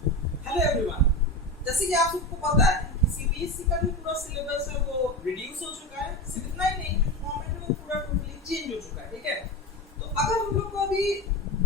Hello everyone. जैसे कि आप सबको पता है कि सीबीएसई का जो पूरा सिलेबस है वो रिड्यूस हो चुका है। सिर्फ इतना ही नहीं, जो फॉर्मेट है वो पूरा टोटली चेंज हो चुका है। ठीक है, तो अगर हम लोग को अभी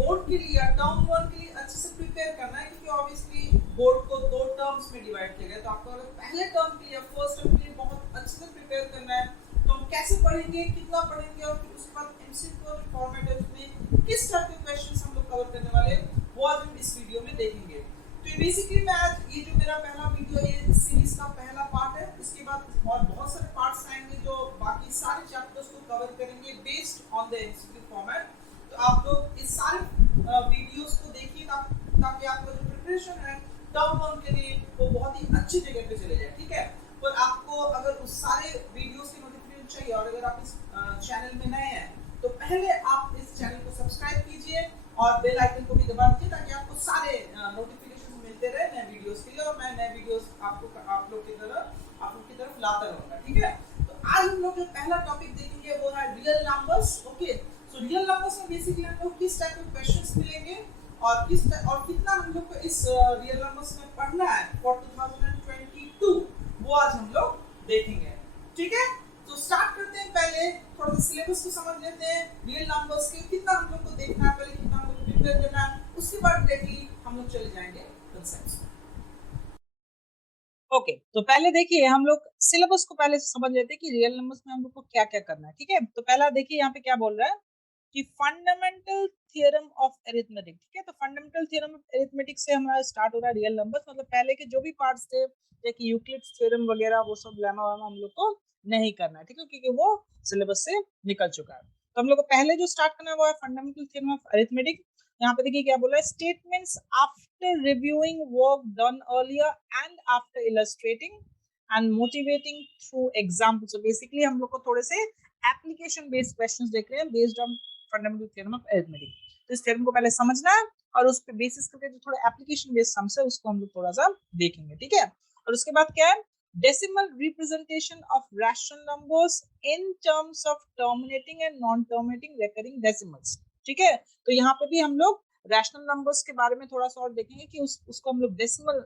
बोर्ड के लिए टर्म 1 के लिए अच्छे से प्रिपेयर करना है, क्योंकि ऑब्वियसली बोर्ड को दो टर्म्स में डिवाइड किया गया, तो आपको अगर पहले टर्म के लिए फर्स्ट टर्म के लिए बहुत अच्छे से प्रिपेयर करना है, तो हम कैसे पढ़ेंगे, कितना पढ़ेंगे, और फिर उसके बाद एमसीक्यू जो फॉर्मेट है उसमें किस टाइप के क्वेश्चंस हम लोग कवर करने वाले हैं, वो आज हम इस वीडियो में देखेंगे। तो ये बेसिकली मैं आज ये जो मेरा पहला वीडियो है, ये सीरीज का पहला पार्ट है। इसके बाद और बहुत सारे पार्ट्स आएंगे जो बाकी सारे चैप्टर्स को कवर करेंगे based on the MCQ format. तो आप लोग इस सारे वीडियोस को देखिए ताकि आपका जो प्रिपरेशन है टर्म 1 के लिए वो बहुत ही अच्छी जगह पे चले जाए। ठीक है, पर आपको अगर उस सारे वीडियोस की नोटिफिकेशन चाहिए, और अगर आप इस चैनल में नए हैं तो पहले आप इस चैनल को सब्सक्राइब कीजिए और बेल आइकन को भी दबा दीजिए, ताकि आपको सारे नोटिफिकेशन मिलते रहे नए वीडियोस के लिए, और मैं नए वीडियोस आप लोग की तरफ लाता रहूंगा। ठीक है, तो आज हम लोग जो पहला टॉपिक देखेंगे वो है real numbers. Okay, so real numbers में बेसिकली हमको किस टाइप के क्वेश्चंस मिलेंगे और कितना हम लोग को इस रियल नंबर्स में पढ़ना है फॉर 2022, वो आज हम लोग देखेंगे। ठीक है, तो स्टार्ट करते हैं। पहले थोड़ा सा सिलेबस को समझ लेते हैं। रियल नंबर्स के कितना हम लोग को देखना है, पहले कितना हम लोग को प्रिपेयर करना है, उसके बाद डायरेक्टली हम लोग चले जाएंगे कंसेप्ट्स। ओके, तो पहले देखिए हम लोग सिलेबस को पहले से समझ लेते हैं कि रियल नंबर्स में हम लोग को क्या क्या करना है। ठीक है, तो पहला देखिए यहाँ पे क्या बोल रहा है कि फंडामेंटल थ्योरम ऑफ अरिथमेटिक। ठीक है, तो फंडामेंटल थ्योरम ऑफ अरिथमेटिक से हमारा स्टार्ट हो रहा है रियल नंबर्स। मतलब पहले के जो भी पार्ट्स थे जैसे यूक्लिड्स थ्योरम वगैरह, वो सब लेमा वेमा हम लोग को नहीं करना है। ठीक है, क्योंकि वो सिलेबस से निकल चुका है। तो हम लोग को पहले जो स्टार्ट करना है वो है फंडामेंटल थ्योरम ऑफ अरिथमेटिक। यहाँ पे देखिए क्या बोल रहा है, statements after reviewing work done earlier and after illustrating and motivating through example. So basically हम लोग को थोड़े से एप्लीकेशन बेस्ड क्वेश्चंस देख रहे हैं based on fundamental theorem of arithmetic. तो इस थ्योरम को पहले समझना है और उस पे बेसिस करके जो थोड़ा एप्लीकेशन बेस्ड सम्स है उसको हम लोग थोड़ा सा देखेंगे। ठीक है, और उसके बाद क्या है, decimal representation of rational numbers in terms of terminating and non-terminating recurring decimals। ठीक है, तो यहाँ पे भी हम लोग रैशनल नंबर्स के बारे में थोड़ा सा और देखेंगे कि उसको हम लोग डेसिमल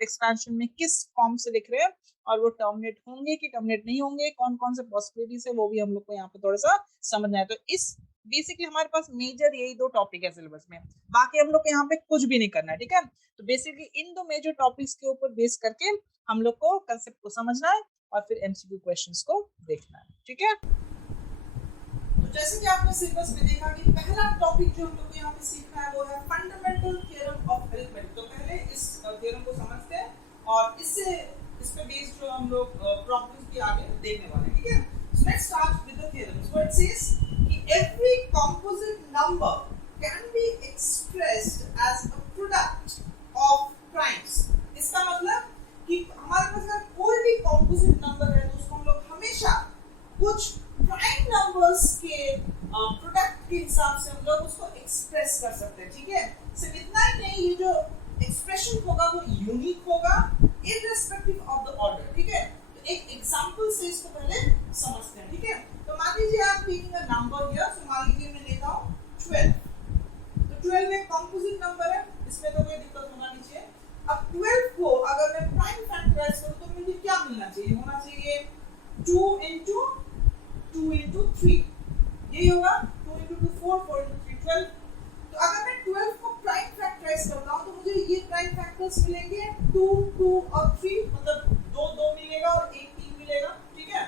एक्सपेंशन में किस फॉर्म से लिख रहे हैं, और वो टर्मिनेट होंगे कि टर्मिनेट नहीं होंगे, कौन कौन से पॉसिबिलिटीज है वो भी हम लोग को यहाँ पे थोड़ा सा समझना है। तो इस बेसिकली हमारे पास मेजर यही दो टॉपिक है सिलेबस में, बाकी हम लोग को यहाँ पे कुछ भी नहीं करना है। ठीक है, तो बेसिकली इन दो मेजर टॉपिक्स के ऊपर बेस करके हम लोग को कंसेप्ट को समझना है और फिर एमसीक्यू क्वेश्चंस को देखना है। ठीक है, तो जैसे कि आपने सिलेबस में देखा कि पहला टॉपिक जो हम लोग को यहाँ पे सीखना है वो है फंडामेंटल थ्योरम ऑफ अरिथमेटिक। तो पहले इस थ्योरम को समझते हैं और इस पे बेस्ड जो हम लोग प्रॉब्लम्स भी आगे देखने वाले हैं। ठीक है, so let's start with the theorem. So it says कि every composite number can be expressed as a product of primes. इसका मतलब कि हमारे पास अगर कोई भी कंपोजिट नंबर है तो उसको हम लोग हमेशा कुछ प्राइम नंबर्स के प्रोडक्ट के हिसाब से हम लोग उसको एक्सप्रेस कर सकते हैं। ठीक है, सिर्फ इतना ही नहीं, ये जो एक्सप्रेशन होगा वो यूनिक होगा इररिस्पेक्टिव ऑफ द ऑर्डर। ठीक है, तो एक एग्जांपल से इसको पहले समझते हैं। ठीक है, तो मान लीजिए आप टेकिंग अ नंबर हियर, सो मान लीजिए मैं लेता हूं 12। तो 12 एक कंपोजिट नंबर है, इसमें तो कोई दिक्कत होना नहीं चाहिए। अब 12 को अगर मैं प्राइम फैक्टराइज करूं तो मुझे क्या मिलना चाहिए, होना चाहिए 2 into 2 into 3, यही होगा 2 into 2 4, 4 into 3 12। तो अगर मैं 12 को प्राइम फैक्टराइज करता हूं तो मुझे ये प्राइम फैक्टर्स मिलेंगे 2 2 और 3, मतलब 2 2 मिलेगा और 1 3 मिलेगा। ठीक है,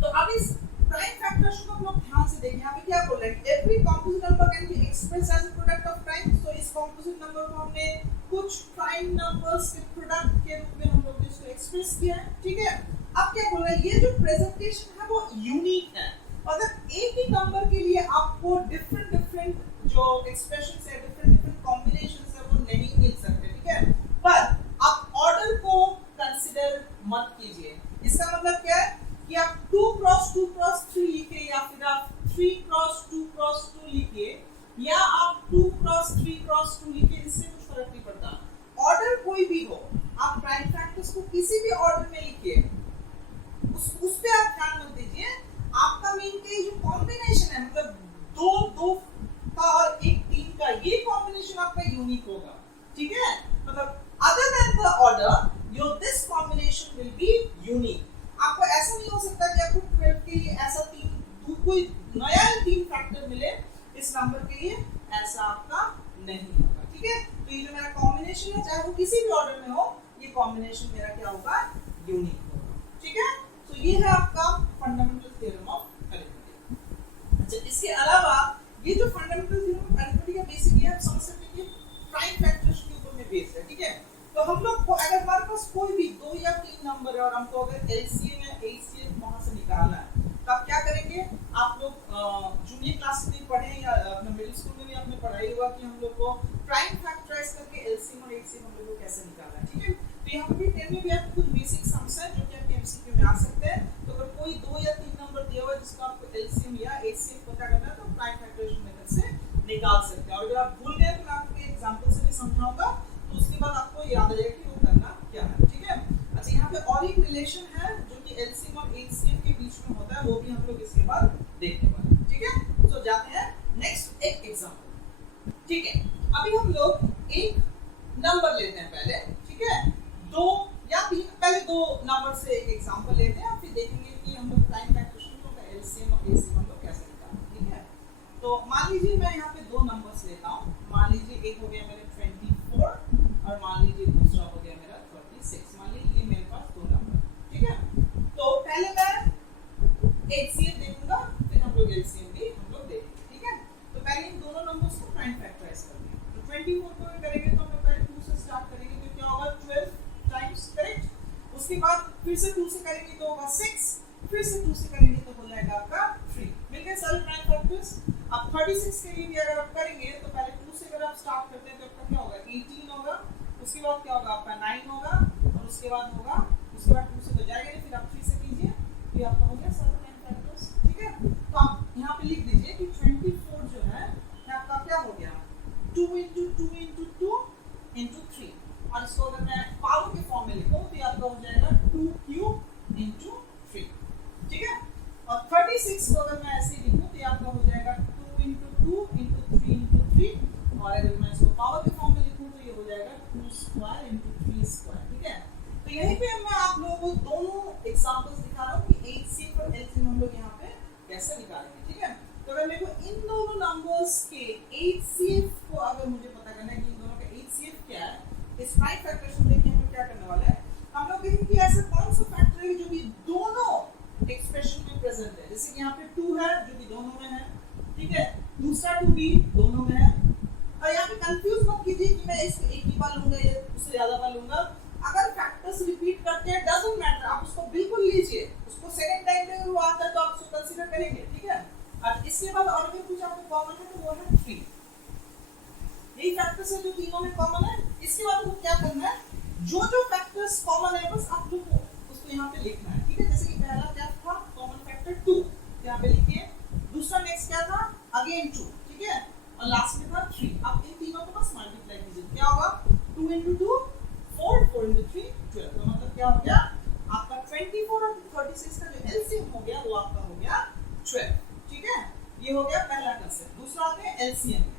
तो अब इस प्राइम फैक्टर्स को हम लोग ध्यान से देखें। यहाँ पे क्या बोल रहे हैं, every composite number can be expressed as a product of primes. तो इस कंपोजिट नंबर को हमने कुछ प्राइम नंबर्स के प्रोडक्ट के रूप में हम लोग इसको एक्सप्रेस किया है। ठीक है, अब क्या बोल रहा है, ये जो प्रेजेंटेशन है वो यूनिक है, मतलब एक ही नंबर के लिए आपको डिफरेंट डिफरेंट जो एक्सप्रेशंस है, डिफरेंट डिफरेंट कॉम्बिनेशंस है वो नहीं मिल सकते। ठीक है, पर आप ऑर्डर को कंसीडर मत कीजिए। इसका मतलब क्या है कि आप 2 क्रॉस 2 क्रॉस 3 लिखिए, या फिर आप 3 क्रॉस 2 क्रॉस 2 लिखिए, या आप 2 क्रॉस 3 क्रॉस 2 लिखिए, इससे कुछ फर्क नहीं पड़ता। ऑर्डर कोई भी हो, आप प्राइम फैक्टर्स को किसी भी ऑर्डर में लिखिए, उस पे आप ध्यान मत दीजिए। आपका मेन के जो कॉम्बिनेशन है, मतलब 2 2 का और 1 3 का, ये कॉम्बिनेशन आपका यूनिक होगा। ठीक है, मतलब other than the order your this combination will be unique. आपको ऐसा नहीं हो सकता कि आपको 12 के लिए ऐसा कोई नया 3 फैक्टर मिले इस नंबर के लिए, ऐसा आपका नहीं होगा। ठीक है, तो ये जो मेरा कॉम्बिनेशन है चाहे वो किसी भी ऑर्डर में हो, ये कॉम्बिनेशन मेरा क्या होगा, यूनिक होगा। ठीक है, तो ये है आपका फंडामेंटल थ्योरम ऑफ अरिथमेटिक। अच्छा, इसके अलावा ये जो फंडामेंटल थ्योरम ऑफ अरिथमेटिक है बेसिकली आप समझ सकते हैं कि प्राइम फैक्टर्स के ऊपर में बेस्ड है। ठीक है, तो हम लोग को अगर हमारे पास कोई भी 2 या 3 नंबर है और हमको अगर एलसीएम या एचसीएफ वहां से निकालना है, तो आप क्या करेंगे, आप लोग जूनियर क्लास में पढ़े या अपने मिडिल स्कूल में भी आपने पढ़ाई हुआ कि हम लोग को प्राइम फैक्टराइज करके एलसीएम और एचसीएफ हम लोग को कैसे निकालना है। ठीक है, तो यहाँ पे 10 में भी आपको कुछ बेसिक सम्स है जो कि आपके एमसीक्यू में आ सकते हैं। तो अगर कोई 2 या 3 नंबर दिया हुआ है जिसको आपको एलसीएम या एचसीएफ पता करना है तो प्राइम फैक्टराइजेशन मेथड से निकाल सकते हैं। और अगर आप भूल गए तो मैं आपको एक एग्जांपल से भी समझाऊंगा, तो उसके बाद आपको याद आ जाएगा कि वो करना क्या है। ठीक है, अच्छा यहाँ पे और एक रिलेशन है जो कि एलसीएम और एचसीएफ के बीच में होता है, वो भी हम लोग इसके बाद देखने वाले हैं। ठीक है, तो जाते हैं नेक्स्ट एक एग्जांपल। ठीक है, अभी हम लोग एक नंबर लेते हैं पहले। ठीक है, 2 या 3 पहले 2 नंबर से एक एग्जांपल लेते हैं, फिर देखेंगे कि हम लोग प्राइम फैक्टराइजेशन का एलसीएम और एचसीएफ हम लोग कैसे निकालेंगे। ठीक है, तो मान लीजिए मैं यहाँ पे 2 नंबर्स लेता हूँ। मान लीजिए एक हो गया मेरा 24 और मान लीजिए दूसरा हो गया मेरा 36। मान लीजिए ये मेरे पास 2 नंबर। ठीक है, तो पहले मैं एचसीएफ देखूंगा, फिर हम लोग एलसीएम भी हम लोग देखेंगे। ठीक है, तो पहले इन दोनों नंबर्स को प्राइम फैक्टराइज करेंगे। तो 24 को करेंगे तो हम लोग पहले 2 से स्टार्ट करेंगे, तो क्या होगा 12 टाइम्स, करेक्ट। उसके बाद फिर से 2 से करेंगे तो होगा 6, फिर से 2 से करेंगे तो हो जाएगा आपका 3। मिल गए सारे प्राइम फैक्टर्स। अब 36 के लिए भी अगर आप करेंगे तो पहले 2 से अगर आप स्टार्ट करते हैं तो आपका क्या होगा 18 होगा, उसके बाद क्या होगा आपका 9 होगा, और उसके बाद होगा, उसके बाद 2 से तो जाएगा नहीं, फिर आप 3 से कीजिए, फिर आपका हो गया सारे प्राइम फैक्टर्स। ठीक है, तो आप यहाँ पे लिख दीजिए कि 24 जो है आपका क्या हो गया 2 into 2 into 2 into 3, और इसको अगर मैं पावर के फॉर्म में लिखूं तो आपका हो जाएगा 2 cube into 3। ठीक है, और 36 को अगर मैं ऐसे लिखूं तो आपका हो जाएगा 2 into 2 into 3 into 3, और अगर मैं इसको पावर के फॉर्म में लिखूं तो ये हो जाएगा 2 square into 3 square। ठीक है, तो यहीं पे मैं आप लोगों को दोनों एग्जांपल्स दिखा रहा हूं कि एचसीएफ और एलसीएम हम लोग यहाँ पे कैसे निकालेंगे। ठीक है, तो अगर मेरे को इन दोनों नंबर्स के एचसीएफ को अगर मुझे पता करना है कि इन दोनों का एचसीएफ क्या है, इस प्राइम फैक्टराइजेशन देखिए हम लोग क्या करने वाले हैं, हम लोग देखेंगे कि ऐसा कौन सा फैक्टर है जो भी दोनों एक्सप्रेशन में प्रेजेंट है। जैसे कि यहाँ पे 2 है जो भी दोनों में है। ठीक है, दूसरा 2 भी दोनों में है। और यहाँ पे कंफ्यूज मत कीजिए कि मैं इसको एक ही बार लूंगा या उससे ज्यादा बार लूंगा। अगर फैक्टर्स रिपीट करते हैं डजंट मैटर, आप उसको बिल्कुल लीजिए, उसको सेकंड टाइम में वो आता है तो आप उसको कंसीडर करेंगे। ठीक है, और इसके बाद और भी कुछ आपको कॉमन है तो वो है 3। यही फैक्टर्स है जो तीनों में कॉमन है। इसके बाद आपको क्या करना है, जो जो फैक्टर्स कॉमन है बस आप लोग को उसको यहाँ पे लिखना है। ठीक है, जैसे कि पहला क्या था कॉमन फैक्टर 2, यहाँ पे लिखिए। दूसरा नेक्स्ट क्या था अगेन 2। ठीक है, और लास्ट में था 3। आप इन तीनों को बस मल्टीप्लाई कीजिए, क्या होगा 2 into 2 4, 4 into 3 12। तो मतलब क्या हो गया आपका 24 और 36 का जो एलसीएम हो गया वो आपका हो गया 12। ठीक है, ये हो गया पहला कंसेप्ट। दूसरा आते हैं एलसीएम में।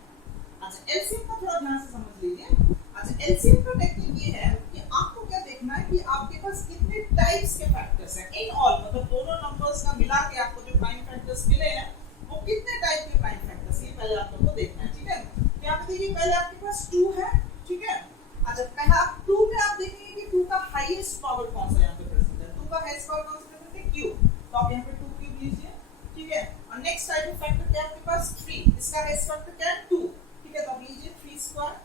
अच्छा, एलसीएम का थोड़ा ध्यान से समझ लीजिए। अच्छा, एलसीएम का टेक्निक ये है कि आपको क्या देखना है कि आपके पास कितने टाइप्स के फैक्टर्स हैं इन ऑल, मतलब दोनों नंबर्स का मिला के आपको जो प्राइम फैक्टर्स मिले हैं वो कितने टाइप के प्राइम फैक्टर्स ये पहले आप लोगों को देखना है। ठीक है, तो यहाँ पे देखिए पहले आपके पास 2 है। ठीक है, अच्छा पहला 2 में आप देखेंगे कि 2 का हाईएस्ट पावर कौन सा यहाँ पे प्रेजेंट है। 2 का हाईएस्ट पावर कौन सा प्रेजेंट है क्यूब, तो आप यहाँ पे 2 क्यूब लीजिए। ठीक है, और नेक्स्ट टाइप ऑफ फैक्टर क्या है आपके पास 3, इसका हाईएस्ट फैक्टर क्या है 2। ठीक है, तो आप लीजिए 3 स्क्वायर,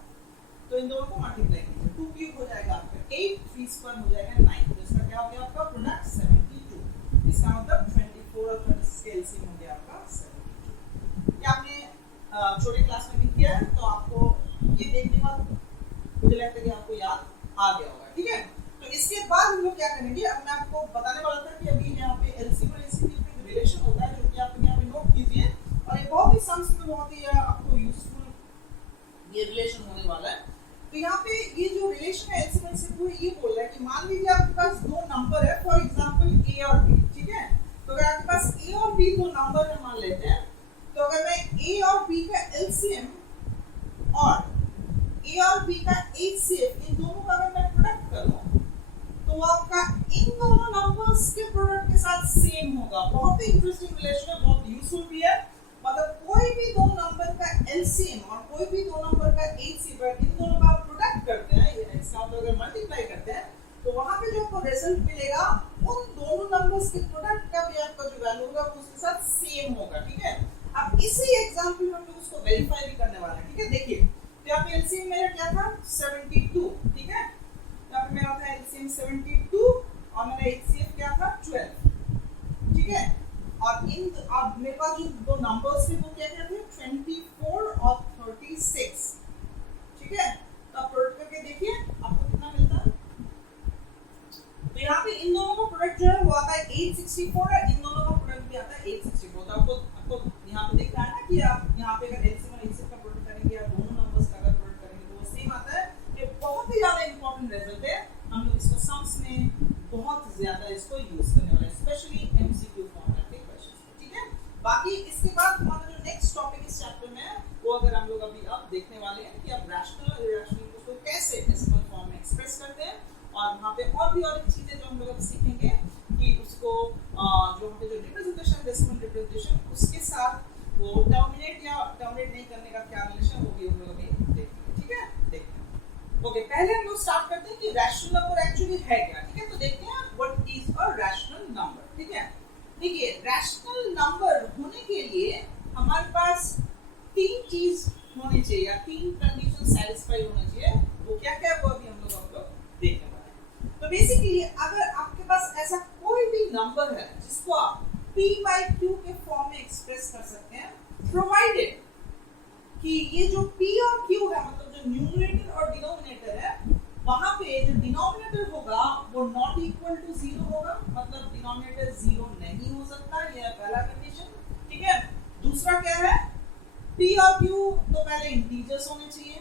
तो इन दोनों को मल्टीप्लाई कीजिए, 2 क्यूब हो जाएगा आपका 8, 3 स्क्वायर हो जाएगा 9, तो इसका क्या हो गया आपका प्रोडक्ट 72। इसका मतलब 24 और 36 के एलसीएम हो गया आपका 72। ये आपने छोटे क्लास में भी किया है, तो आपको ये देखने के बाद मुझे लगता है कि आपको याद आ गया होगा। ठीक है, तो इसके बाद हम लोग क्या करेंगे, अब मैं आपको बताने वाला था कि अभी यहाँ पे एलसीएम और एचसीएफ में रिलेशन होता है जो कि आप यहाँ पे नोट कीजिए, और ये बहुत ही सम्स में बहुत ही आपको यूजफुल ये रिलेशन होने वाला है। तो यहाँ पे ये जो रिलेशन है एलसीएम एचसीएफ वो ये बोल रहा है कि मान लीजिए आपके पास 2 नंबर है, फॉर एग्जांपल ए और बी। ठीक है, तो अगर आपके पास ए और बी 2 नंबर है मान लेते हैं, तो अगर मैं ए और बी का एलसीएम और ए और बी का मतलब अगर मल्टीप्लाई करते हैं तो वहां पे जो आपको रिजल्ट मिलेगा उन दोनों नंबर्स के प्रोडक्ट का भी आपका जो वैल्यू होगा वो उसके साथ सेम होगा, ठीक है। अब इसी एग्जांपल में हम लोग उसको वेरीफाई भी करने वाले हैं, ठीक है। देखिए तो यहाँ पे एलसीएम मेरा क्या था 72, ठीक है। यहाँ पे मेरा था एलसीएम 72 और मेरा एचसीएफ क्या था 12, ठीक है। और इन अब मेरे पास जो दो नंबर्स थे वो क्या क्या थे 24 और 36, ठीक है। तो आप प्रोडक्ट करके देखिए आपको कितना मिलता है। तो यहाँ पे इन दोनों का प्रोडक्ट जो है वो आता है 864 है, इन दोनों का प्रोडक्ट भी आता है 864। तो आपको यहाँ पे दिख रहा है ना कि आप यहाँ पे अगर एलसीएम और एचसीएफ का प्रोडक्ट करेंगे या दोनों नंबर्स का अगर प्रोडक्ट करेंगे तो वो सेम आता है। ये बहुत ही ज्यादा इंपॉर्टेंट रिजल्ट है, हम लोग इसको सम्स में बहुत ज्यादा इसको यूज करने वाले हैं, स्पेशली एमसीक्यू फॉर्मेट के क्वेश्चंस में, ठीक है। बाकी इसके बाद हमारा जो नेक्स्ट टॉपिक इस चैप्टर में है वो अगर हम लोग अभी अब देखने वाले हैं कि आप रैशनल और इरैशनल को कैसे डेसिमल फॉर्म में एक्सप्रेस करते हैं, और वहाँ पे और भी चीजें जो हम लोग अब सीखेंगे कि उसको जो हम जो रिप्रेजेंटेशन डेसिमल रिप्रेजेंटेशन उसके साथ वो टर्मिनेट या टर्मिनेट नहीं करने का क्या रिलेशन वो भी हम लोग अभी देखेंगे, ठीक है। देखते हैं ओके, पहले हम लोग स्टार्ट करते हैं कि रैशनल नंबर एक्चुअली है क्या, ठीक है। तो देखते हैं what is a rational number, ठीक है। देखिए रैशनल नंबर होने के लिए हमारे पास तीन चीज होनी चाहिए या तीन कंडीशन सैटिस्फाई होना चाहिए। वो क्या क्या है वो अभी हम लोग देखने वाले हैं। तो बेसिकली अगर आपके पास ऐसा कोई भी नंबर है जिसको आप p by q के फॉर्म में एक्सप्रेस कर सकते हैं, प्रोवाइडेड कि ये जो p और q है मतलब जो न्यूमरेटर और डिनोमिनेटर है वहां पे जो डिनोमिनेटर होगा वो नॉट इक्वल टू 0 होगा, मतलब डिनोमिनेटर 0 नहीं हो सकता, ये पहला कंडीशन, ठीक है। दूसरा क्या है p और q तो पहले इंटीजर्स होने चाहिए,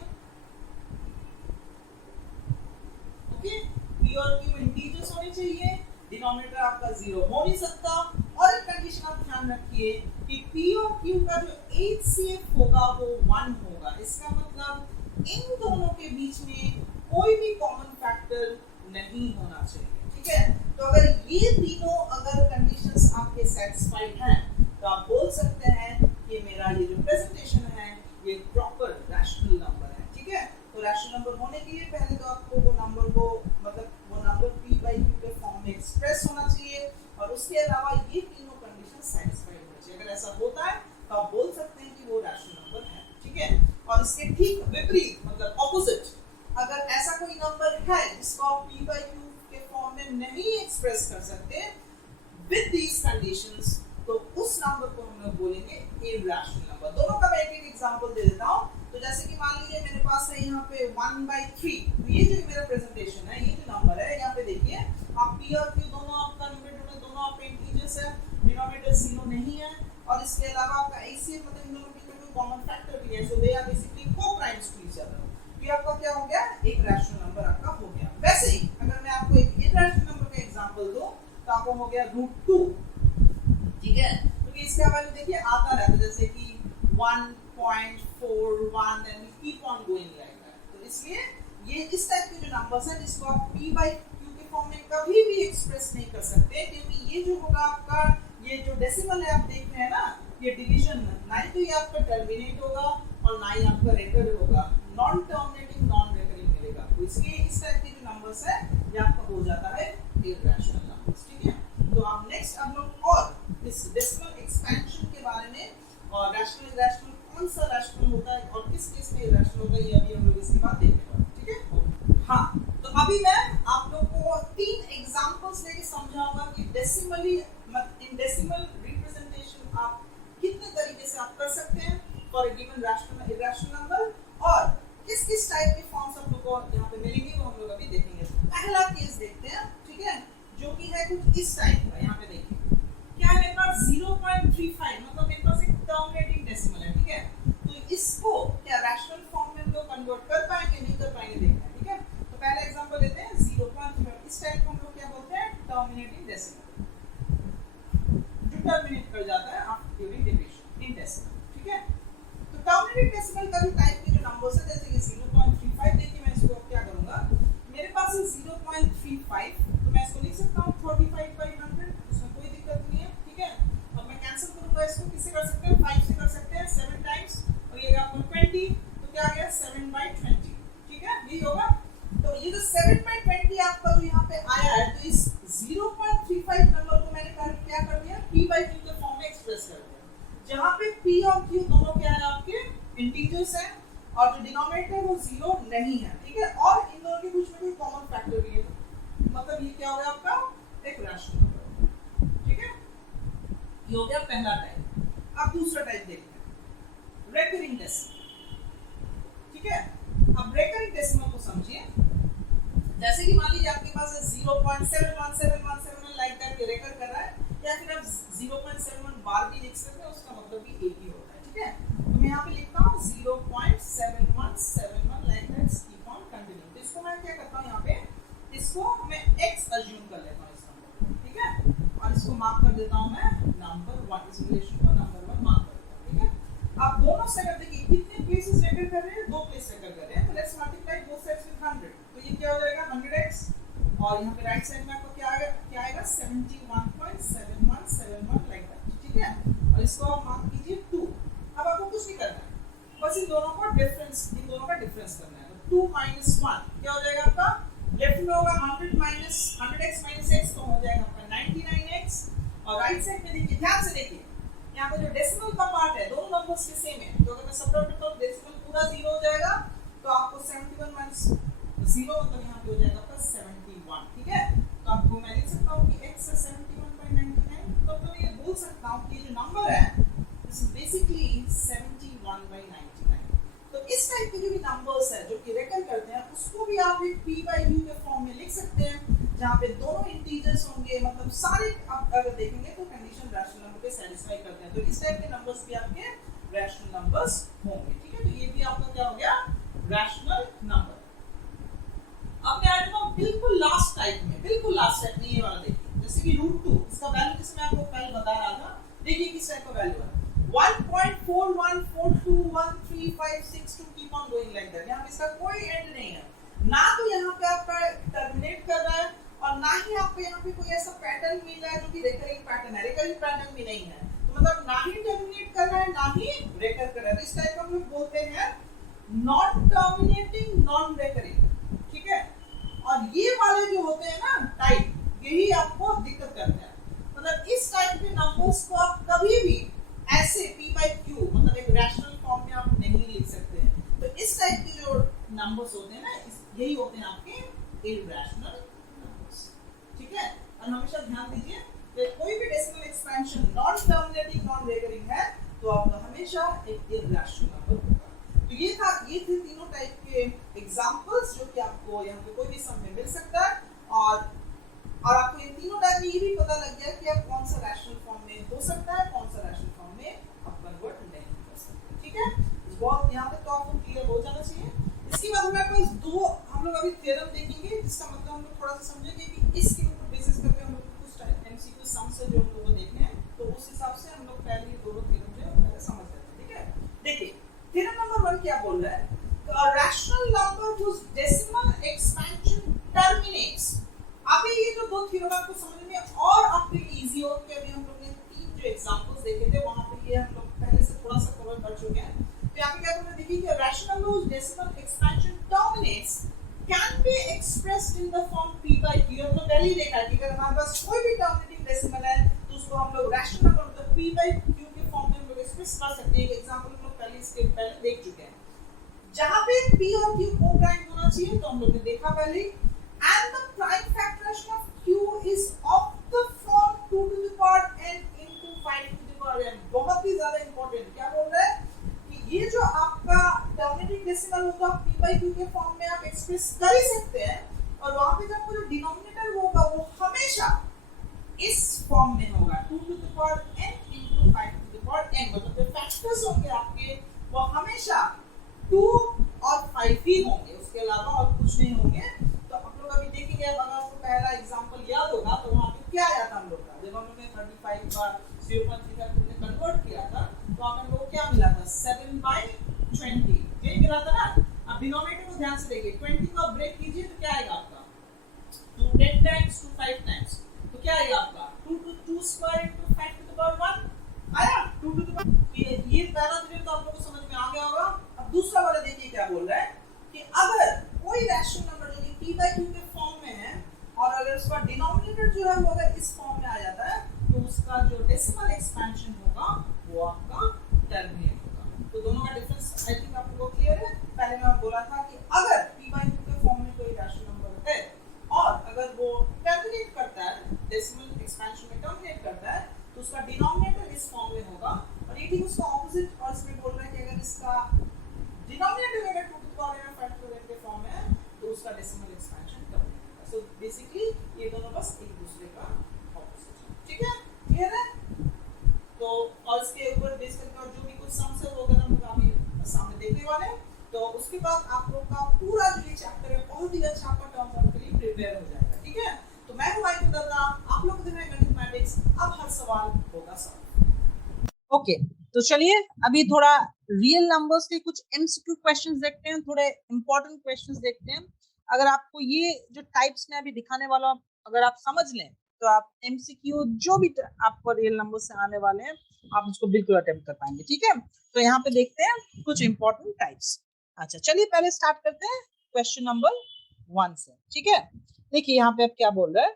ओके। p और q इंटीजर्स होने चाहिए, डिनोमिनेटर आपका 0 हो नहीं सकता। और एक कंडीशन आप ध्यान रखिए कि p और q का जो HCF होगा वो 1 होगा, इसका मतलब इन दोनों के बीच में कोई भी कॉमन फैक्टर नहीं होना चाहिए, ठीक है। तो अगर ये तीनों अगर कंडीशंस आपके सेटिस्फाइड हैं तो आप बोल सकते हैं कि मेरा ये जो प्रेजेंटेशन है ये प्रॉपर रैशनल नंबर है, ठीक है। तो रैशनल नंबर होने के लिए पहले तो आपको वो नंबर को मतलब वो नंबर p by q के फॉर्म में एक्सप्रेस होना चाहिए और उसके अलावा ये तीनों कंडीशन सेटिस्फाइड होनी चाहिए। अगर ऐसा होता है तो आप बोल सकते हैं कि वो रैशनल नंबर है, ठीक है। और इसके ठीक विपरीत मतलब ऑपोजिट अगर ऐसा कोई नंबर है जिसको आप p by q के फॉर्म में नहीं एक्सप्रेस कर सकते विद दीस कंडीशंस तो उस नंबर को हम लोग बोलेंगे इरैशनल नंबर। दोनों का मैं एक एग्जांपल दे देता हूं। तो जैसे कि मान लीजिए मेरे पास है यहाँ पे 1/3, तो ये जो मेरा प्रेजेंटेशन है ये जो नंबर है यहाँ पे देखिए आप p और q दोनों आपका न्यूमरेटर में दोनों आपके इंटीजर्स है, डिनोमिनेटर 0 नहीं है और इसके अलावा आपका HCF मतलब इन दोनों के बीच में कॉमन फैक्टर भी है, so they are basically coprimes to each other. तो आपका क्या हो गया एक रैशनल नंबर आपका हो गया। वैसे ही अगर मैं आपको एक इरैशनल नंबर का एग्जांपल दूं तो आपको हो गया √2, ठीक है। तो इसका वैल्यू देखिए आता रहता है जैसे कि 1.41 and keep on going like that. तो इसलिए ये इस टाइप के जो नंबर्स हैं जिसको आप p by q के फॉर्म में कभी भी एक्सप्रेस नहीं कर सकते, क्योंकि ये जो होगा आपका ये जो डेसिमल है आप देख रहे हैं ना ये डिवीजन ना ही तो ये आपका टर्मिनेट होगा और ना ही आपका रेकर्ड होगा, नॉन टर्मिनेटिंग नॉन रेकरिंग मिलेगा। तो इसलिए इस टाइप के जो नंबर्स है ये आपका हो जाता है इरैशनल नंबर्स, ठीक है। तो आप नेक्स्ट हम लोग और इस डेसिमल एक्सपेंशन के बारे में और रैशनल इरैशनल कौन सा रैशनल होता है और किस केस में इरैशनल होता है ये अभी हम लोग इसके बाद देखने वाले हैं, ठीक है। हाँ तो अभी मैं आप लोग को तीन एग्जांपल्स लेके समझाऊंगा कि डेसिमली इन डेसिमल रिप्रेजेंटेशन आप कितने तरीके से आप कर सकते हैं for a given rational irrational number और किस किस टाइप के फॉर्म्स आप लोग को यहाँ पे मिलेंगे वो हम लोग अभी देखेंगे। पहला केस देखते हैं, ठीक है, जो कि है कुछ इस टाइप का। यहाँ पे देखिए क्या है मेरे पास 0.35 मतलब मेरे पास एक टर्मिनेटिंग डेसिमल है, ठीक है। तो इसको क्या रैशनल फॉर्म में हम लोग कन्वर्ट कर पाएंगे नहीं कर पाएंगे देखते हैं, ठीक है। तो पहला एग्जांपल लेते हैं 0.35, इस टाइप को हम लोग क्या बोलते हैं टर्मिनेटिंग डेसिमल, जो टर्मिनेट कर जाता है after during division in decimal, ठीक है। तो टर्मिनेटिंग डेसिमल का भी टाइप के जो नंबर्स है जैसे कि 0.35 देखिए मैं इसको क्या करूंगा मेरे पास है 0.35 तो मैं इसको लिख सकता हूं 35/100, इसमें कोई दिक्कत नहीं है, ठीक है। अब मैं कैंसिल करूंगा इसको, किससे कर सकते हैं 5 से कर सकते हैं 7 टाइम्स और ये आपको 20 तो क्या आ गया 7/20, ठीक है, यही होगा। तो ये जो 7/20 आपका जो यहाँ पे आया है, तो इस 0.35 नंबर को मैंने क्या कर दिया, p by q के फॉर्म में एक्सप्रेस कर दिया, जहाँ पे p और q दोनों क्या है आपके इंटीजर्स हैं और जो डिनोमिनेटर है वो 0 नहीं है, ठीक है, और इन दोनों के बीच में कोई कॉमन फैक्टर भी है, मतलब ये क्या हो गया आपका एक रैशनल नंबर, ठीक है, ये हो गया पहला टाइप। अब दूसरा टाइप देखते हैं, रेकरिंग डेसिमल, ठीक है। अब रेकरिंग डेसिमल को समझिए, जैसे कि मान लीजिए आपके पास 0.71717 लाइक करके रेकर कर रहा है, या फिर आप 0.71 बार भी लिख सकते हैं, उसका मतलब भी एक ही होता है, ठीक है। तो मैं यहाँ पे लिखता हूँ 0.7171 like that, keep on continue. तो इसको मैं क्या करता हूँ, यहाँ पे इसको मैं x अज्यूम कर लेता हूँ इस नंबर को, ठीक है, और इसको मार्क कर देता हूँ मैं नंबर 1, इस रिलेशन को नंबर 1 मार्क कर देता हूँ, ठीक है। अब दोनों साइड आप देखिए कितने प्लेसेस रेकर कर रहे हैं, 2 प्लेस रेकर कर रहे हैं, तो let's multiply both sides with 100, तो ये क्या हो जाएगा 100x, और यहाँ पे राइट साइड में आपको क्या आएगा 71.7171 लाइक दैट, ठीक है, और इसको आप मार्क कीजिए 2। अब आपको कुछ नहीं करना है, बस इन दोनों का डिफरेंस करना है, तो 2 - 1 क्या हो जाएगा आपका, लेफ्ट में होगा 100x - x, तो हो जाएगा आपका 99x, और राइट साइड में देखिए, ध्यान से देखिए, यहाँ पे जो डेसिमल का पार्ट है दोनों नंबर्स के सेम है, तो अगर मैं सबट्रैक्ट करता हूँ डेसिमल पूरा 0 हो जाएगा, तो आपको 71 - 0 मतलब यहाँ पे हो जाएगा आपका 71, ठीक है। तो आपको मैं लिख सकता हूँ कि x है 71/99, तो मैं ये बोल सकता हूँ कि जो नंबर है दिस इज बेसिकली 71/99। तो इस टाइप के जो भी नंबर्स है जो कि रेकर करते हैं, उसको भी आप एक p by q के फॉर्म में लिख सकते हैं, जहाँ पे दोनों इंटीजर्स होंगे, मतलब सारे आप अगर देखेंगे तो कंडीशन रैशनल नंबर पे सैटिस्फाई करते हैं, तो इस टाइप के नंबर्स भी आपके रैशनल नंबर्स होंगे, ठीक है। तो ये भी आपका क्या हो गया, रैशनल नंबर। अब मैं आ जाता हूँ बिल्कुल लास्ट टाइप में, ये वाला देखिए, जैसे कि √2, इसका वैल्यू जैसे मैं आपको पहले बता रहा था, देखिए किस टाइप का वैल्यू है, 1.41421356 keep on going like that, यहाँ पे इसका कोई एंड नहीं है, ना तो यहाँ पे आपका टर्मिनेट कर रहा है, और ना ही आपको यहाँ पे कोई ऐसा पैटर्न मिल रहा है जो कि रेकरिंग पैटर्न है, रेकरिंग पैटर्न भी नहीं है, तो मतलब ना ही टर्मिनेट कर रहा है ना ही रेकर कर रहा है, तो इस टाइप को हम लोग बोलते हैं नॉन टर्मिनेटिंग नॉन रेकरिंग, ठीक है। और ये वाले जो होते हैं ना टाइप, यही आपको दिक्कत करते हैं, मतलब इस टाइप के नंबर्स को आप कभी भी ऐसे p by q मतलब एक रैशनल फॉर्म में आप नहीं लिख सकते हैं, तो इस टाइप के जो नंबर्स होते हैं ना, यही होते हैं आपके इरैशनल नंबर्स, ठीक है। और हमेशा ध्यान दीजिए कि कोई भी decimal expansion non terminating non recurring है, तो आपका हमेशा एक इरैशनल नंबर होगा। तो ये थे तीनों टाइप के एग्जांपल्स जो कि आपको यहाँ पे कोई भी सम में मिल सकता है, और आपको इन तीनों टाइप में ये भी पता लग गया कि आप कौन सा रैशनल फॉर्म में हो सकता है, कौन सा रैशनल फॉर्म में आप कन्वर्ट नहीं कर सकते, ठीक है। इस बहुत यहाँ तक तो आपको क्लियर हो जाना चाहिए। इसके बाद हमारे पास हम लोग अभी थ्योरम देखेंगे, जिसका मतलब हम लोग थोड़ा सा समझेंगे कि इसके ऊपर बेसिस करके हम लोग कुछ एमसीक्यू सम्स है जो हम लोग को देखने हैं, तो उस हिसाब से हम लोग पहले ये दोनों थ्योरम जो है पहले समझ लेते हैं, ठीक है। देखिए थ्योरम नंबर 1 क्या बोल रहा है, a rational number whose decimal expansion terminates। अभी ये जो दो थ्योरम आपको समझने में और आपके इजी हो, कि अभी हम लोग ने 3 जो एग्जांपल्स देखे थे वहां पे ये हम लोग पहले से थोड़ा सा कवर कर चुके हैं। तो यहाँ पे क्या बोल रहे हैं, देखिए कि rational number whose decimal expansion terminates can be expressed in the form p by q। हम लोग पहले ही देखा है कि अगर हमारे पास कोई भी टर्मिनेटिंग डेसिमल है तो उसको हम लोग रैशनल नंबर मतलब p by q के फॉर्म में हम लोग एक्सप्रेस कर सकते हैं। एक एग्जांपल हम लोग पहले देख चुके हैं, जहां पे p और q को प्राइम होना चाहिए, तो हम लोग ने देखा पहले, and the prime factorization of q is of the form 2 to the power n into 5 to the power n। बहुत ही ज्यादा इंपॉर्टेंट क्या बोल रहा है कि ये जो आपका टर्मिनेटिंग डेसिमल होगा p by q के फॉर्म में आप एक्सप्रेस कर ही सकते हैं, और वहां पे जब जो डिनोमिनेटर होगा वो हमेशा इस फॉर्म में होगा 2 to the power n into 5 to the power n, मतलब जो फैक्टर्स होंगे आपके वो हमेशा 2 और 5 ही होंगे, उसके अलावा और कुछ नहीं होंगे। तो हम लोग अभी देखेंगे, अगर आपको पहला एग्जांपल याद होगा तो वहां पे क्या आया था हम लोग का, जब हम लोग ने 35 बार 0.35 को कन्वर्ट किया था तो हम लोग को क्या मिला था 7/20, ये मिला था ना। अब डिनोमिनेटर को ध्यान से देखिए, 20 को आप ब्रेक कीजिए तो क्या आएगा आपका 2 10 टाइम्स 2 5 टाइम्स, तो क्या आएगा आपका 2 to 2 square into 5 to the power 1 आया 2 to the power। ये पहला थ्योरम तो आप लोगों को समझ में आ गया होगा। अब दूसरा वाला देखिए क्या बोल रहा है कि अगर कोई रैशनल नंबर जो कि p by q के फॉर्म में है और अगर उसका डिनोमिनेटर जो है वो अगर इस फॉर्म में आ जाता है तो उसका जो डेसिमल एक्सपेंशन होगा वो आपका टर्मिनेट होगा। तो दोनों का डिफरेंस आई थिंक आपको क्लियर है। पहले मैं बोला था कि अगर p by q के फॉर्म में कोई रैशनल नंबर है और अगर वो टर्मिनेट करता है, डेसिमल एक्सपेंशन में टर्मिनेट करता है, तो उसका डिनोमिनेटर इस फॉर्म में होगा और ये ठीक उसका ऑपोजिट। और इसमें बोल रहे हैं कि अगर इसका डिनोमिनेटर अगर 2 to the power n factorial के फॉर्म में है तो उसका डेसिमल एक्सपेंशन टर्मिनेट होगा। सो बेसिकली ये दोनों बस एक दूसरे का ऑपोजिट है। ठीक है, क्लियर है? तो और इसके ऊपर बेस करके और जो भी कुछ सम्स है वो अगर हम लोग अभी सामने देखने वाले हैं तो उसके बाद आप लोग का पूरा जो ये चैप्टर है बहुत ही अच्छा आपका टर्म वन के लिए प्रिपेयर हो जाएगा। ठीक है, तो मैं हूं आइटम दत्ता, आप लोग देख रहे हैं गणित मैथमेटिक्स। अब हर सवाल होगा सॉल्व। ओके, तो चलिए अभी थोड़ा रियल नंबर्स के कुछ एमसीक्यू क्वेश्चंस देखते हैं, थोड़े इंपॉर्टेंट क्वेश्चंस देखते हैं। अगर आपको ये जो टाइप्स में अभी दिखाने वाला अगर आप समझ लें तो आप एमसीक्यू जो भी आपको रियल नंबर से आने वाले हैं आप उसको बिल्कुल अटेम्प्ट कर पाएंगे। ठीक है, तो यहाँ पे देखते हैं कुछ इंपॉर्टेंट टाइप्स। अच्छा चलिए पहले स्टार्ट करते हैं क्वेश्चन नंबर 1 से। ठीक है, देखिए यहाँ पे अब क्या बोल रहा है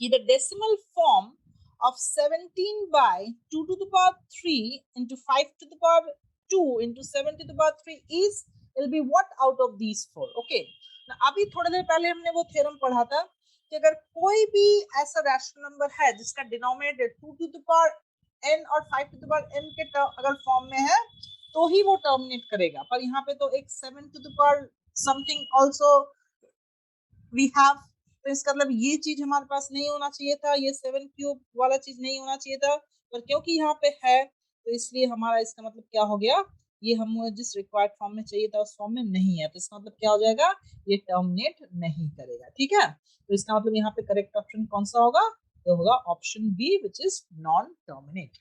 कि the decimal form of 17 by 2 to the power 3 into 5 to the power 2 into 7 to the power 3 is will be what out of these four? Okay, अभी थोड़ी देर पहले हमने वो थ्योरम पढ़ा था कि अगर कोई भी ऐसा रैशनल नंबर है जिसका denominator 2 to the power n और 5 to the power n के अगर फॉर्म में है तो ही वो टर्मिनेट करेगा। पर यहाँ पे तो एक 7 to the power something also we have, तो इसका मतलब ये चीज हमारे पास नहीं होना चाहिए था, ये 7 क्यूब वाला चीज नहीं होना चाहिए था, पर क्योंकि यहाँ पे है तो इसलिए हमारा इसका मतलब क्या हो गया, ये हम जिस रिक्वायर्ड फॉर्म में चाहिए था उस फॉर्म में नहीं है, तो इसका मतलब क्या हो जाएगा, ये टर्मिनेट नहीं करेगा। ठीक है, तो इसका मतलब यहाँ पे करेक्ट ऑप्शन कौन सा होगा, तो होगा option B which is non terminate.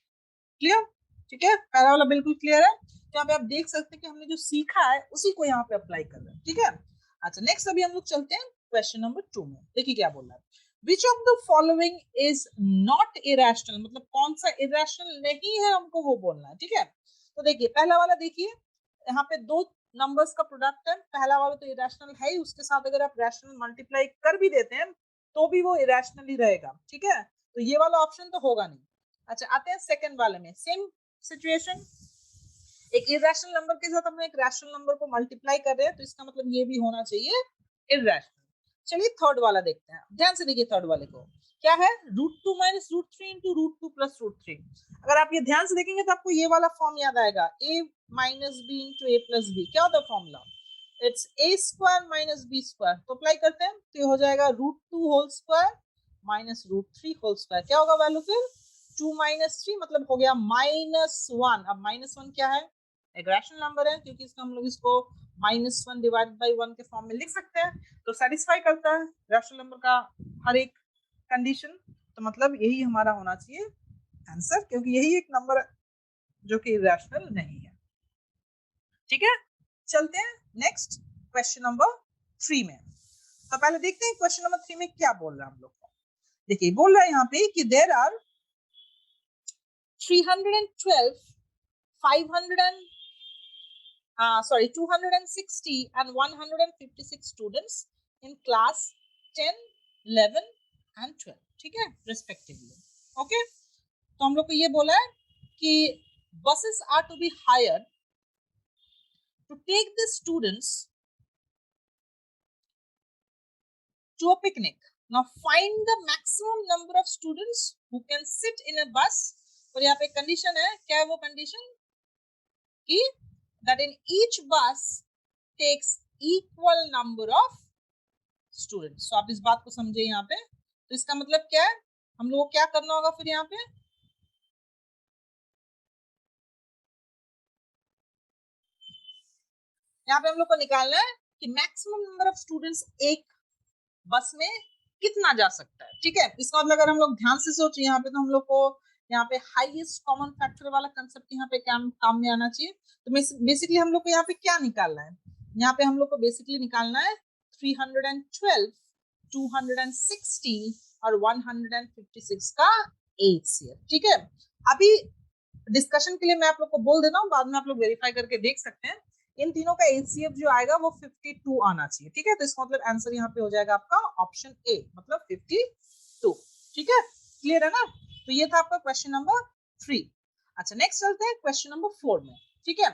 Clear? ठीक है, पहला वाला बिल्कुल क्लियर है। यहाँ पे आप देख सकते हैं कि हमने जो सीखा है उसी को यहाँ पे अप्लाई कर रहे हैं। ठीक है, अच्छा नेक्स्ट अभी हम लोग चलते हैं क्वेश्चन नंबर 2 में। देखिए क्या बोल रहा है, which of the following is not irrational, मतलब कौन सा इरेशनल नहीं है हमको वो बोलना है। ठीक है, तो देखिए पहला वाला, देखिए यहाँ पे दो नंबर्स का प्रोडक्ट है, पहला वाला तो इरेशनल है ही, उसके साथ अगर आप रैशनल मल्टीप्लाई कर भी देते हैं तो भी वो इरेशनल ही रहेगा। ठीक है, तो ये वाला ऑप्शन तो होगा नहीं। अच्छा आते हैं सेकंड वाले में, सेम सिचुएशन, एक इरेशनल नंबर के साथ हम एक रैशनल नंबर को मल्टीप्लाई कर रहे हैं तो इसका मतलब ये भी होना चाहिए इरेशनल। चलिए थर्ड वाला देखते हैं, ध्यान से देखिए थर्ड वाले को क्या है, √2 माइनस √3 इंटू √2 प्लस √3। अगर आप ये ध्यान से देखेंगे तो आपको ये वाला फॉर्म याद आएगा, a minus b into a plus b. क्या होता है formula, it's a square minus b square. तो अप्लाई करते हैं तो ये हो जाएगा √2 whole square minus √3 whole square. क्या होगा वैल्यू फिर, 2 माइनस 3 मतलब हो गया -1। अब -1 क्या है, एक रैशनल नंबर है, क्योंकि इसका हम लोग इसको -1 डिवाइडेड बाय 1 के फॉर्म में लिख सकते हैं, तो सेटिस्फाई करता है रैशनल नंबर का हर एक कंडीशन। तो मतलब यही हमारा होना चाहिए आंसर, क्योंकि यही एक नंबर जो कि रैशनल नहीं है। ठीक है, चलते हैं नेक्स्ट क्वेश्चन नंबर 3 में। तो पहले देखते हैं क्वेश्चन नंबर 3 में क्या बोल रहा है हम लोग को। देखिए बोल रहा है यहाँ पे कि there are 312 500 260 and 156 students in class 10, 11 and 12, ठीक है, respectively. ओके, तो हम लोग को ये बोला है कि buses are to be hired to take the students to a picnic. Now find the maximum number of students who can sit in a bus. और यहाँ पे कंडीशन है, क्या है वो कंडीशन, कि that in each bus takes equal number of students. तो आप इस बात को समझे यहाँ पे, तो इसका मतलब क्या है, हम लोगों को क्या करना होगा फिर यहाँ पे, यहाँ पे हम लोग को निकालना है कि मैक्सिमम नंबर ऑफ स्टूडेंट्स एक बस में कितना जा सकता है। ठीक है, इसका मतलब अगर हम लोग ध्यान से सोचे यहाँ पे, तो हम लोग को यहाँ पे हाईएस्ट कॉमन फैक्टर वाला कंसेप्ट यहाँ पे काम में आना चाहिए। तो बेसिकली हम लोग को यहाँ पे क्या निकालना है, यहाँ पे हम लोग को बेसिकली निकालना है 312, 260 और 156 का HCF। ठीक है, अभी डिस्कशन के लिए मैं आप लोग को बोल देता हूँ, बाद में आप लोग वेरीफाई करके देख सकते हैं। इन तीनों का HCF जो आएगा वो 52 आना चाहिए, ठीक है। तो इसका मतलब आंसर यहाँ पे हो जाएगा आपका ऑप्शन ए, मतलब 52, ठीक है। क्लियर है ना? तो ये था आपका क्वेश्चन नंबर 3। अच्छा, नेक्स्ट चलते हैं क्वेश्चन नंबर 4 में, ठीक है।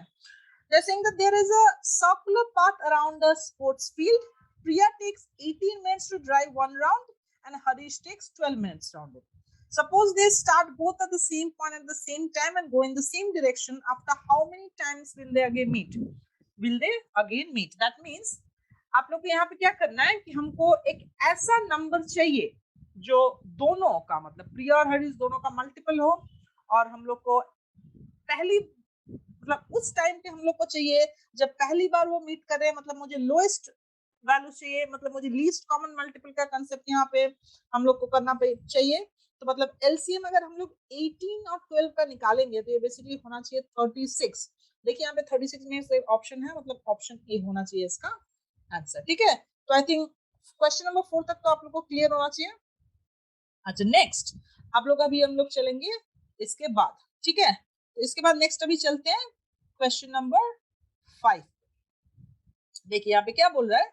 They're saying that there is a circular path around the sports field. Priya takes 18 minutes to drive one round and Harish takes 12 minutes round it. Suppose they start both at the same point at the same time and go in the same direction. After how many times will they again meet? Will they again meet? That means आप लोग को यहाँ पे क्या करना है कि हमको एक ऐसा नंबर चाहिए जो दोनों का, मतलब प्रिया और हरीश दोनों का मल्टीपल हो, और हम लोग को पहली मतलब उस टाइम पे हम लोग को चाहिए जब पहली बार वो मीट कर रहे हैं, मतलब मुझे लोएस्ट वैल्यू चाहिए, मतलब मुझे लीस्ट कॉमन मल्टीपल का कंसेप्ट यहाँ पे हम लोग को करना चाहिए। तो मतलब एलसीएम अगर हम लोग 18 और 12 का निकालेंगे तो ये बेसिकली होना चाहिए 36। देखिए यहाँ पे 36 में से ऑप्शन है, मतलब ऑप्शन ए होना चाहिए इसका आंसर, ठीक है। तो आई थिंक क्वेश्चन नंबर 4 तक तो आप लोग को क्लियर होना चाहिए। अच्छा, नेक्स्ट आप लोग अभी हम लोग चलेंगे इसके बाद, ठीक है। तो इसके बाद नेक्स्ट अभी चलते हैं क्वेश्चन नंबर 5। देखिए यहाँ पे क्या बोल रहा है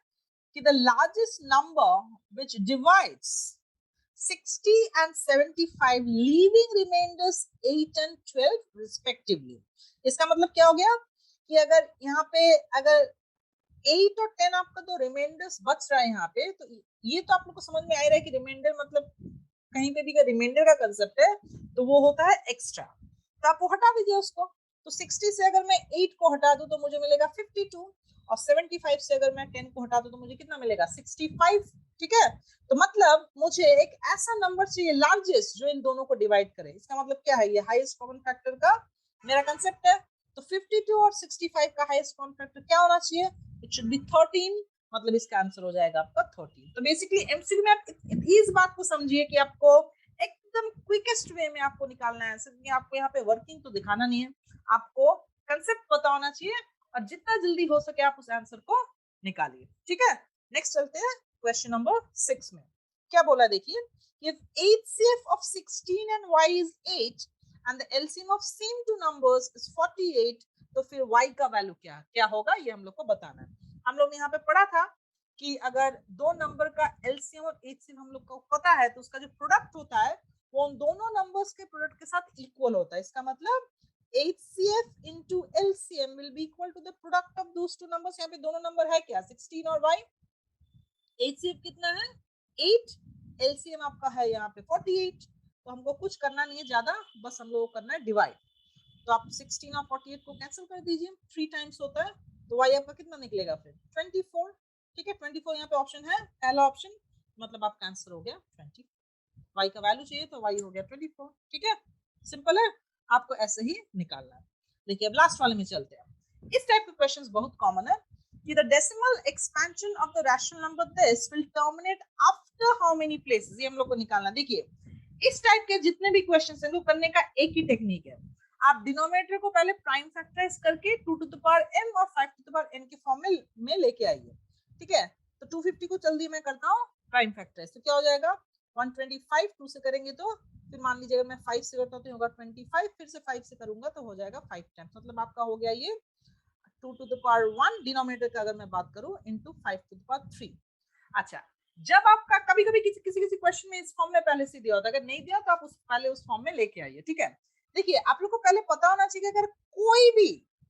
कि the largest number which divides 60 and 75 leaving remainders 8 and 12 respectively। इसका मतलब क्या हो गया कि अगर यहाँ पे अगर 8 और 10 आपका तो रिमाइंडर्स बच रहा है यहाँ पे, तो ये तो आप लोग को समझ में आ रहा है कि रिमाइंडर मतलब कहीं पे भी रिमाइंडर का कंसेप्ट है तो वो होता है एक्स्ट्रा, तो आप वो हटा दीजिए उसको। तो 60 से अगर मैं 8 को हटा दूं तो मुझे मिलेगा 52, और 75 से अगर मैं 10 को हटा दूं तो मुझे कितना मिलेगा 65, ठीक है। तो मतलब मुझे एक ऐसा नंबर चाहिए लार्जेस्ट जो इन दोनों को डिवाइड करे। इसका मतलब क्या है, ये हाईएस्ट कॉमन फैक्टर का मेरा कंसेप्ट है। तो 52 और 65 का हाईएस्ट कॉमन फैक्टर क्या होना चाहिए, इट शुड बी 13, मतलब इसका आंसर हो जाएगा आपका 13। तो बेसिकली एमसीक्यू में आप इस बात को समझिए कि आपको एकदम क्विकेस्ट वे में आपको निकालना है आंसर, आपको यहाँ पे वर्किंग तो दिखाना नहीं है, आपको कंसेप्ट पता होना चाहिए, और जितना जल्दी हो सके आप उस आंसर को निकालिए, ठीक है। नेक्स्ट चलते हैं क्वेश्चन नंबर 6 में। क्या बोला देखिए, if HCF of 16 and y is 8 and the LCM of same two numbers is 48, तो फिर y का वैल्यू क्या होगा, ये हम लोग को बताना है। हम लोग ने यहाँ पे पढ़ा था कि अगर दो नंबर का एलसीएम और एचसीएम हम लोग को पता है तो उसका जो प्रोडक्ट होता है वो उन दोनों नंबर्स के प्रोडक्ट के साथ इक्वल होता है। इसका मतलब HCF into LCM will be equal to the product of those two numbers। यहाँ पे दोनों नंबर है क्या, 16 और y। HCF कितना है 8, LCM आपका है यहाँ पे 48। तो हमको कुछ करना नहीं है ज्यादा, बस हम लोग को करना है डिवाइड। तो आप 16 और 48 को कैंसिल कर दीजिए, 3 टाइम्स होता है, तो y आपका कितना निकलेगा फिर 24, ठीक है। 24 यहाँ पे ऑप्शन है, पहला ऑप्शन, मतलब आपका आंसर हो गया 24। y का वैल्यू चाहिए तो y हो गया 24, ठीक है। सिंपल है, आपको ऐसे ही निकालना है। देखिए अब लास्ट वाले में चलते हैं। इस टाइप के क्वेश्चंस बहुत कॉमन है कि the decimal expansion of the rational number this will terminate after how many places, ये हम लोग को निकालना। देखिए इस टाइप के जितने भी क्वेश्चंस हैं वो करने का एक ही टेक्निक है, आप डिनोमिनेटर को पहले प्राइम फैक्टराइज करके 2 टू द पावर m और 5 टू द पावर n के फॉर्म में लेके आइए, ठीक है। तो 250 को जल्दी मैं करता हूँ प्राइम फैक्टराइज, तो क्या हो जाएगा 125, 2 से करेंगे तो फिर मान लीजिएगा मैं 5 से करता हूँ तो होगा 25, फिर से 5 से करूंगा तो हो जाएगा 5 टाइम्स, मतलब आपका हो गया ये 2 टू द पावर 1 डिनोमिनेटर का अगर मैं बात करूं इनटू 5 टू द पावर 3। अच्छा, जब आपका कभी कभी किसी क्वेश्चन में इस फॉर्म में पहले से दिया होता है, अगर नहीं दिया तो आप पहले उस फॉर्म में लेके आइए, ठीक है। देखिए आप लोग को पहले पता होना चाहिए कि अगर कोई भी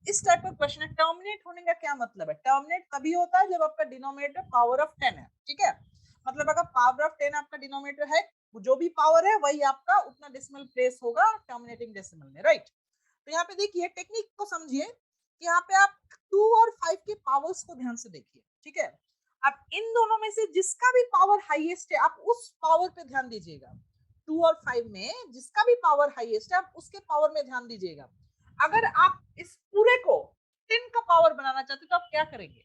इस टाइप का क्वेश्चन है, टर्मिनेट होने का क्या मतलब है, टर्मिनेट तभी होता है जब आपका डिनोमिनेटर पावर ऑफ 10 है, ठीक है। मतलब अगर पावर ऑफ 10 आपका डिनोमिनेटर है, जो भी पावर है वही आपका उतना डेसिमल प्लेस होगा टर्मिनेटिंग डेसिमल में, राइट। तो यहाँ पे देखिए टेक्निक को समझिए कि यहाँ पे आप 2 और 5 के पावर्स को ध्यान से देखिए, ठीक है। अब इन दोनों में से जिसका भी पावर हाईएस्ट है आप उस पावर पे ध्यान दीजिएगा। 2 और 5 में जिसका भी पावर हाईएस्ट है आप उसके पावर में ध्यान दीजिएगा। अगर आप इस पूरे को 10 का पावर बनाना चाहते तो आप क्या करेंगे,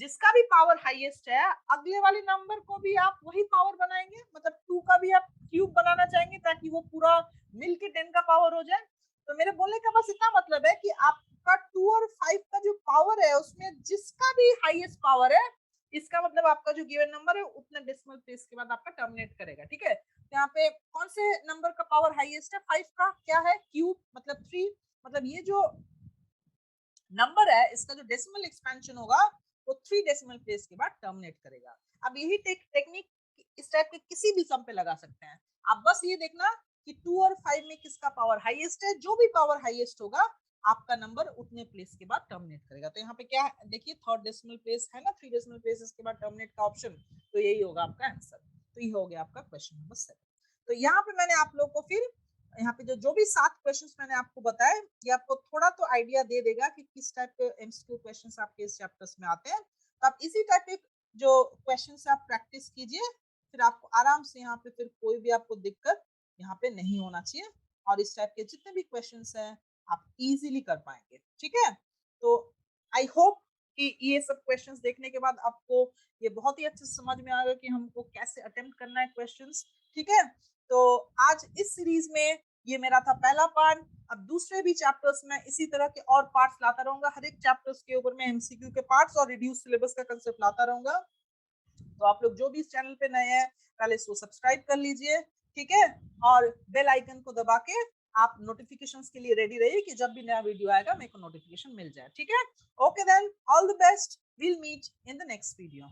जिसका भी पावर हाईएस्ट है अगले वाले नंबर को भी आप वही पावर बनाएंगे, मतलब 2 का भी आप क्यूब बनाना चाहेंगे ताकि वो पूरा मिलके 10 का पावर हो जाए। तो मेरे बोलने का बस इतना मतलब है कि आपका 2 और 5 का जो पावर है उसमें जिसका भी हाईएस्ट पावर है, इसका मतलब आपका जो गिवन नंबर है उतना डेसिमल प्लेस के बाद आपका टर्मिनेट करेगा, ठीक है। तो यहाँ पे कौन से नंबर का पावर हाईएस्ट है, 5 का क्या है क्यूब, मतलब 3, मतलब ये जो नंबर है इसका जो डेसिमल एक्सपेंशन होगा वो 3 डेसिमल प्लेस के बाद टर्मिनेट करेगा। अब यही टेक्निक इस टाइप के किसी भी सम पे लगा सकते हैं। आप बस ये देखना कि 2 और 5 में किसका पावर हाईएस्ट है, जो भी पावर हाईएस्ट होगा आपका नंबर उतने प्लेस के बाद टर्मिनेट करेगा। तो यहाँ पे क्या है देखिए, थर्ड डेसिमल प्लेस है ना, 3 डेसिमल प्लेसेस के बाद टर्मिनेट का ऑप्शन, तो यही होगा आपका आंसर। तो ये हो गया आपका क्वेश्चन नंबर 7। तो यहाँ पे मैंने आप लोगों को फिर यहाँ पे जो भी 7 क्वेश्चंस मैंने आपको बताए, ये आपको थोड़ा तो आइडिया दे देगा कि किस टाइप के एमसीक्यू क्वेश्चंस आपके इस चैप्टर्स में आते हैं। तो आप इसी टाइप के जो क्वेश्चंस आप प्रैक्टिस कीजिए, फिर आपको आराम से यहाँ पे फिर कोई भी आपको दिक्कत यहाँ पे नहीं होना चाहिए, और इस टाइप के जितने भी क्वेश्चंस हैं आप इजीली कर पाएंगे। ठीक है, तो आई होप कि ये सब क्वेश्चंस देखने के बाद आपको ये बहुत ही अच्छे से समझ में आएगा कि हमको कैसे अटेम्प्ट करना है क्वेश्चंस। ठीक है, तो आज इस सीरीज में ये मेरा था पहला पार्ट। अब दूसरे भी चैप्टर्स में इसी तरह के और पार्ट्स लाता रहूंगा, हर एक चैप्टर्स के ऊपर मैं एमसीक्यू के पार्ट्स और रिड्यूस सिलेबस का कंसेप्ट लाता रहूंगा। तो आप लोग जो भी इस चैनल पे नए हैं पहले इसको सब्सक्राइब कर लीजिए। ठीक है, और बेल आइकन को दबा के आप नोटिफिकेशंस के लिए रेडी रहिए कि जब भी नया वीडियो आएगा मेरे को नोटिफिकेशन मिल जाए। ठीक है, okay then, all the best, will meet in the next video.